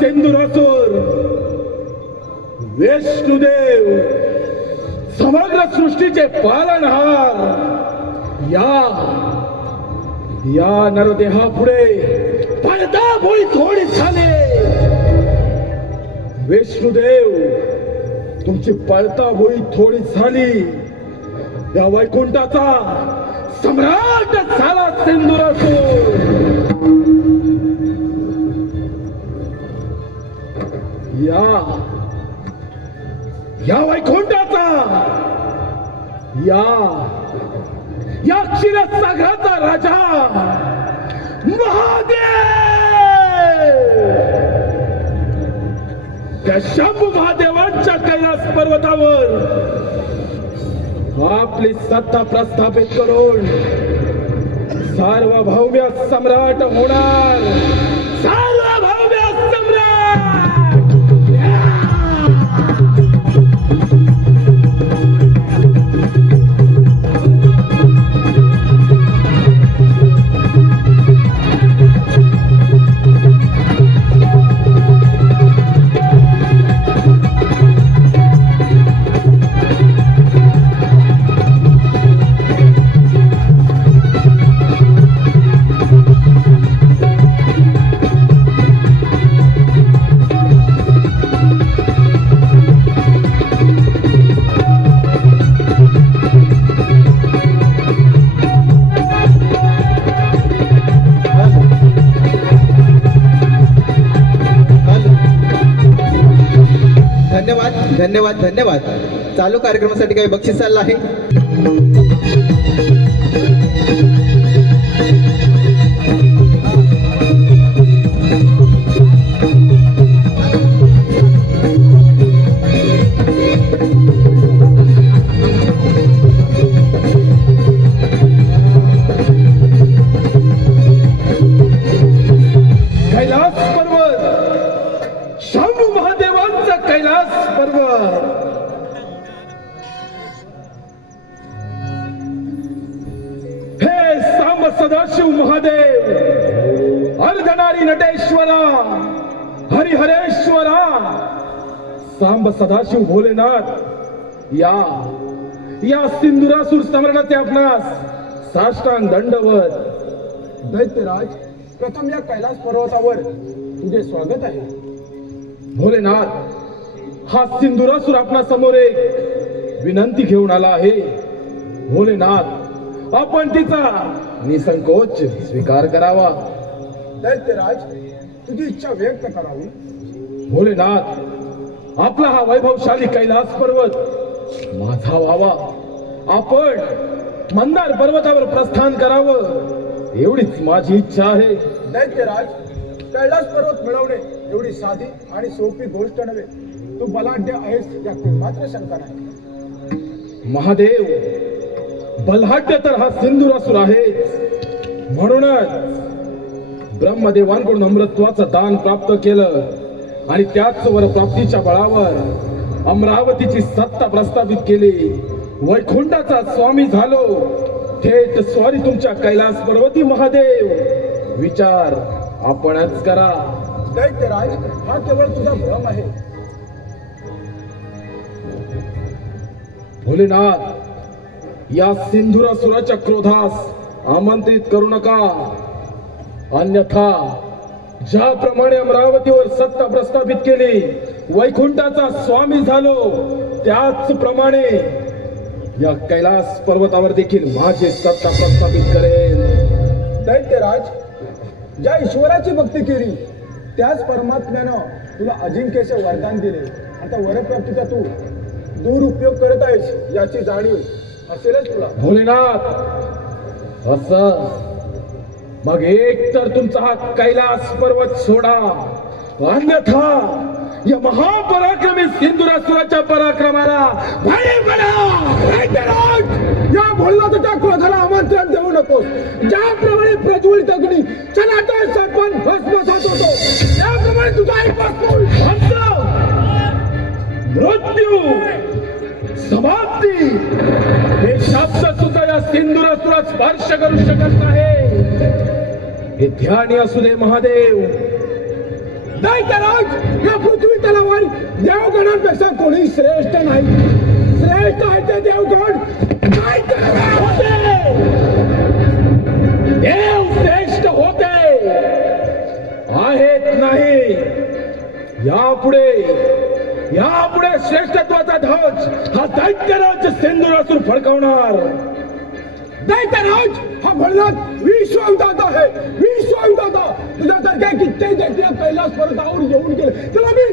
सिंदुरासुर विष्णुदेव समग्र सृष्टीचे पालनहार या नरदेहा पुढे पडदा भोळी थोडी झाले. विष्णुदेव तुमची पळता भोळी थोडी झाली. या वैकुंठाचा सम्राट झाला सिंदुरासुर. या वैकुंठाचा या क्षीरसागराचा राजा महादेव त्या शंभू महादेवांच्या कैलास पर्वतावर आपली सत्ता प्रस्थापित करून सार्वभौम्य सम्राट होणार. सार्वभौम्य सम्राट. धन्यवाद धन्यवाद. चालू कार्यक्रमासाठी काही बक्षीस चाललं आहे. कैलास पर्वत शंभू महादेवांचा कैलास पर्वत. हे सांब सदाशिव महादेव अर्धनारी नटेश्वरा हरिहरेश्वरा सांब सदाशिव भोलेनाथ या सिंदुरासुर सम्राटाचे आपणास साष्टांग दंडवत. दैत्यराज, प्रथम या कैलास पर्वतावर तुझे स्वागत आहे. भोलेनाथ, हा सिंदुरासुर आपणा समोर एक विनंती घेऊन आला आहे. भोलेनाथ, आपण तिचा निसंकोच स्वीकार करावा. दैत्यराज, तुझी इच्छा व्यक्त करावी. भोलेनाथ, आपला हा वैभवशाली कैलास पर्वत माझा व्हावा. आपण मंदार पर्वतावर प्रस्थान करावं एवढीच माझी इच्छा आहे. दैत्यराज, कैलास पर्वत मिळवणे एवढी साधी आणि सोपी गोष्ट नव्हे. तू बलाढ्य आहेस यात मात्र शंका नाही. महादेव, बलाढ्य तर हा सिंदुरासुर आहे. म्हणूनच ब्रह्मदेवांकडून अमृतत्वाचं दान प्राप्त केलं आणि त्याच वर प्राप्तीच्या बळावर अमरावतीची सत्ता प्रस्थापित केली. वैकुंठाचा स्वामी झालो. थेट स्वारी तुमच्या कैलास पर्वती. महादेव, विचार आपणच करा. दैत्यराज, हा केवळ तुझा भ्रम आहे. भोलेनाथ, या सिंधुरासुराच्या क्रोधास आमंत्रित करू नका. अन्यथा ज्याप्रमाणे अमरावतीवर सत्ता प्रस्थापित केली, वैकुंठाचा स्वामी झालो, त्याचप्रमाणे या कैलास पर्वतावर देखील माझी सत्ता प्रस्थापित करेन. दैत्यराज, ज्या ईश्वराची भक्ती केली त्याच परमात्म्यानं तुला अजिंक्यचे वरदान दिले. आता वरप्राप्तीचा तू दुरुपयोग करत आहेस याची जाणीव असेलच तुला. भोलेनाथ, असं मग एक तर तुमचा हा कैलास पर्वत सोडा, अन्यथा या महापराक्रमी सिंधुरासुराच्या पराक्रमाला बळी पडा. या भोलेनाथाच्या क्रोधाला आमंत्रण देऊ नकोस. ज्याप्रमाणे प्रज्वलित अग्नी चनाटा सरपण भस्मसात होतो, त्याप्रमाणे तुझा एक मृत्यू समाप्ती हे शब्द सुद्धा या सिंधुरासुरा स्पर्श करू शकत नाही. हे ध्यानी असू दे महादेव. दैत्यराज या पृथ्वी तलावर देवगणांपेक्षा कोणी श्रेष्ठ नाही. श्रेष्ठ आहे ते देवगण. दैत्यराज होते. देव श्रेष्ठ होते आहेत नाही. यापुढे श्रेष्ठत्वाचा ध्वज हा दैत्यराज सिंधुरासूर फडकवणार. दैत्यराज हा भरणात विश्वविधाता आहे. विश्वविधाता तुझ्यासारख्या कित्येक दैत्य कैलास पर्वतावर येऊन गेले. त्याला मी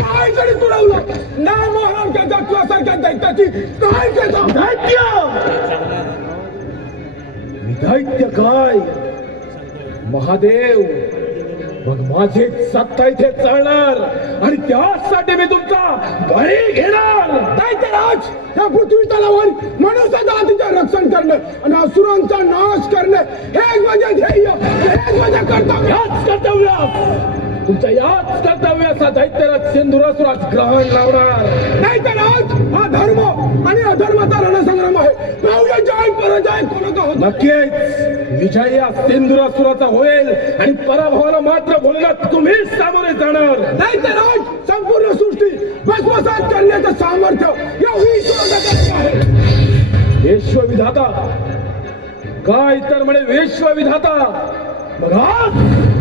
काय तरी तुडवलं. ना महाराजांच्या तुझ्यासारख्या दैत्याची काय केलं. दैत्य काय महादेव. मग माझी सत्ता इथे चालणार आणि त्यासाठी मी तुमचा बळी घेणार. दैत्यराज या पृथ्वी तलावर मनुष्य जातीचे रक्षण करणे आणि असुरांचा नाश करणे हेच माझे ध्येय. हेच माझे कर्तव्य. तुमच्या याच कर्तव्याचा दैत्यराज सिंधुरासुरास ग्रहण लावणार. दैत्यराज हा धर्म आणि अधर्माचा रणसंग्राम आहे. पाहूया जय पराजय कोणाचा होतो. नक्कीच विजय या सिंधुरासुराचा होईल आणि पराभवाला मात्र बोलण्यात तुम्हीच सामोरे जाणार. दैत्यराज संपूर्ण सृष्टी भस्मसात करण्याचं सामर्थ्य या विश्वविधात्याचे आहे. विश्वविधाता काय तर म्हणे विश्वविधाता. मग आज